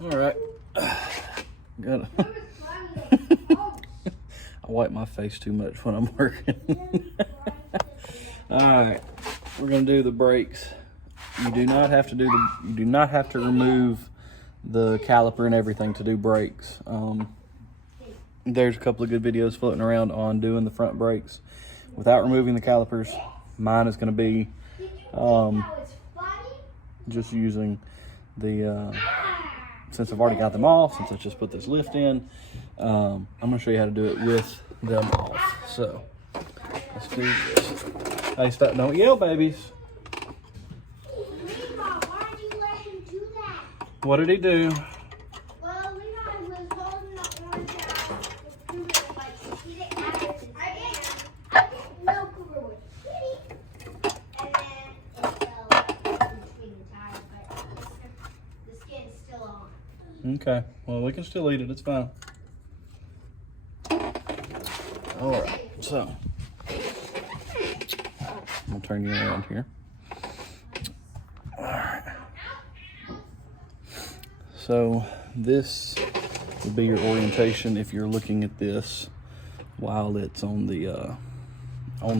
All right. Got it. I wipe my face too much when I'm working. All right, we're gonna do the brakes. You do not have to remove the caliper and everything to do brakes. There's a couple of good videos floating around on doing the front brakes without removing the calipers. Mine is gonna be just using the, since I've already got them off, since I just put this lift in, I'm gonna show you how to do it with them off. So let's do this. Hey, stop, don't yell, babies. Why did you let him do that? What did he do? Well, Levi was holding the orange out to prove it, like, he didn't have it in his hand. I didn't know Cooper was kitty. And then it fell between the tires, but the skin's still on. Okay, well, we can still eat it, it's fine. All right, so I'll turn you around here. All right. So this would be your orientation if you're looking at this while it's on the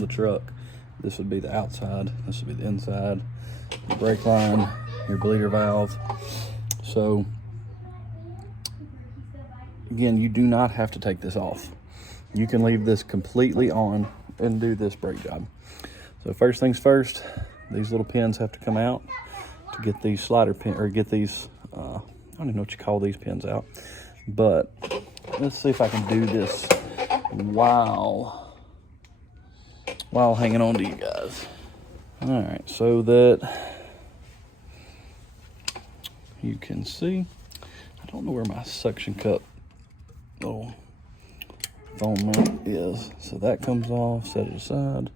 truck. This would be the outside. This would be the inside. The brake line, your bleeder valve. So again, you do not have to take this off. You can leave this completely on and do this brake job. So first things first, these little pins have to come out to get these slider pin, or get these, I don't even know what you call these pins out, but let's see if I can do this while hanging on to you guys. All right, so that you can see, I don't know where my suction cup little foam mount is. So that comes off, set it aside.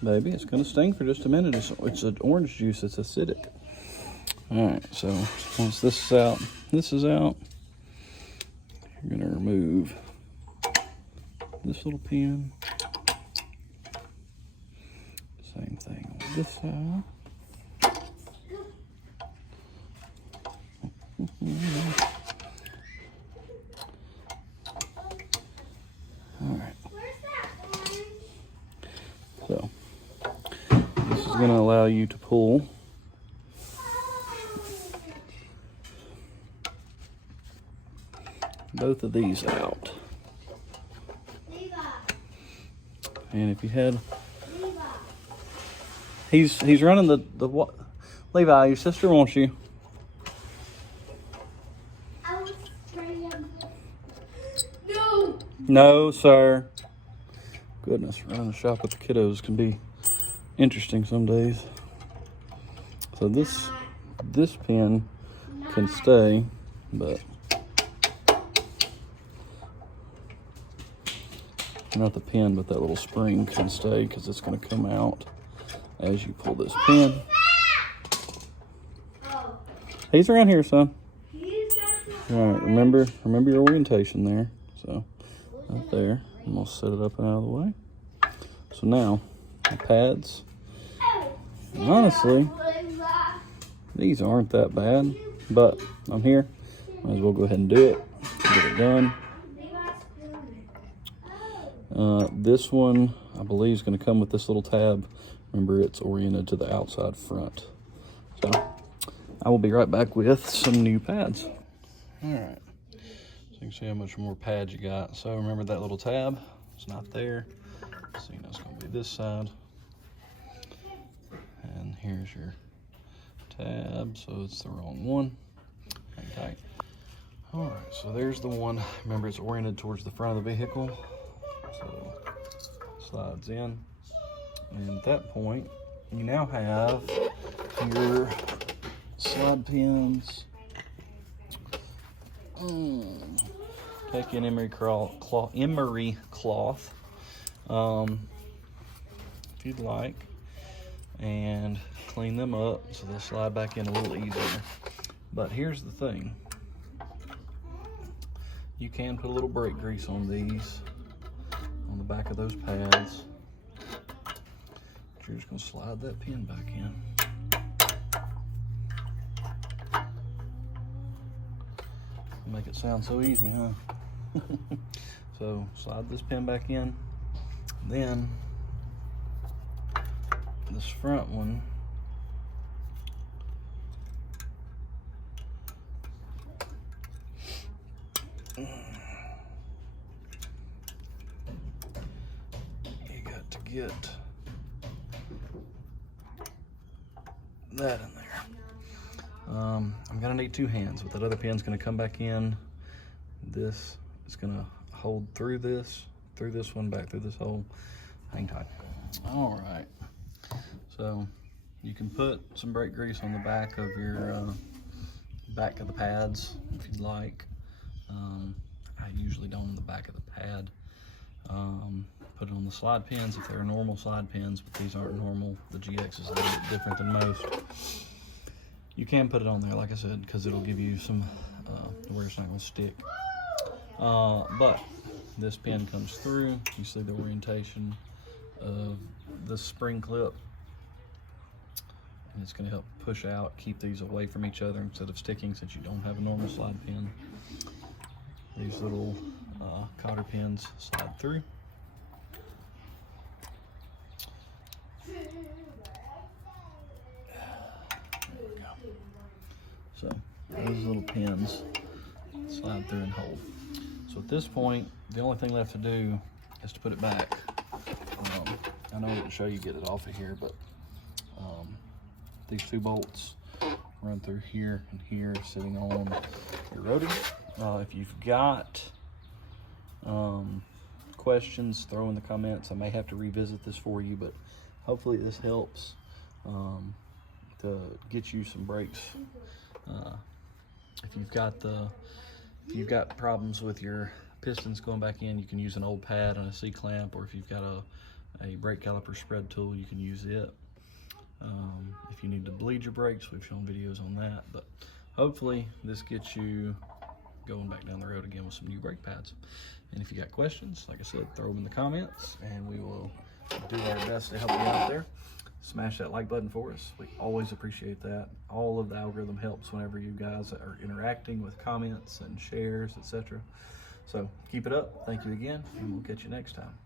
Baby, it's gonna sting for just a minute. It's an orange juice, it's acidic. All right, so once this is out, you're gonna remove this little pin. Same thing on this side. All right. So this is going to allow you to pull both of these out. And if you had, he's running the what? Levi, your sister wants you. No, sir. Goodness, running a shop with the kiddos can be interesting some days. So this pin can stay, but not the pin, but that little spring can stay because it's going to come out as you pull this pin. He's around here, son. All right, remember your orientation there. So right there, I'm gonna set it up and out of the way. So now the pads, honestly, these aren't that bad, but I'm here, might as well go ahead and do it, get it done. This one I believe is going to come with this little tab. Remember, it's oriented to the outside front. So I will be right back with some new pads. All right, so you can see how much more pads you got. So remember that little tab, it's not there. So you know it's going to be this side. And here's your tab, so it's the wrong one. Hang tight. All right, so there's the one. Remember, it's oriented towards the front of the vehicle. So slides in. And at that point, you now have your slide pins. Take an emery cloth, if you'd like, and clean them up so they'll slide back in a little easier. But here's the thing. You can put a little brake grease on these, on the back of those pads. You're just gonna slide that pin back in. Make it sound so easy, huh? So slide this pin back in. Then this front one, you got to get that in there. I'm gonna need two hands, but that other pin's gonna come back in. This is gonna hold through this one, back through this hole. Hang tight. All right. So you can put some brake grease on the back of your back of the pads if you'd like. I usually don't on the back of the pad. Put it on the slide pins if they're normal slide pins, but these aren't normal. The GX is a little bit different than most. You can put it on there, like I said, because it'll give you some where it's not going to stick. But this pin comes through. You see the orientation of the spring clip, and it's going to help push out, keep these away from each other instead of sticking, since you don't have a normal slide pin. These little cotter pins slide through. So those little pins slide through and hold. So at this point, the only thing left to do is to put it back. I know I didn't show you get it off of here, but these two bolts run through here and here, sitting on your rotor. If you've got questions, throw in the comments. I may have to revisit this for you, but hopefully this helps to get you some brakes. If you've got problems with your pistons going back in, you can use an old pad and a C-clamp, or if you've got a brake caliper spread tool, you can use it. If you need to bleed your brakes, we've shown videos on that, but hopefully this gets you going back down the road again with some new brake pads. And if you got questions, like I said, throw them in the comments and we will do our best to help you out there. Smash that like button for us. We always appreciate that. All of the algorithm helps whenever you guys are interacting with comments and shares, etc. So keep it up. Thank you again, and we'll catch you next time.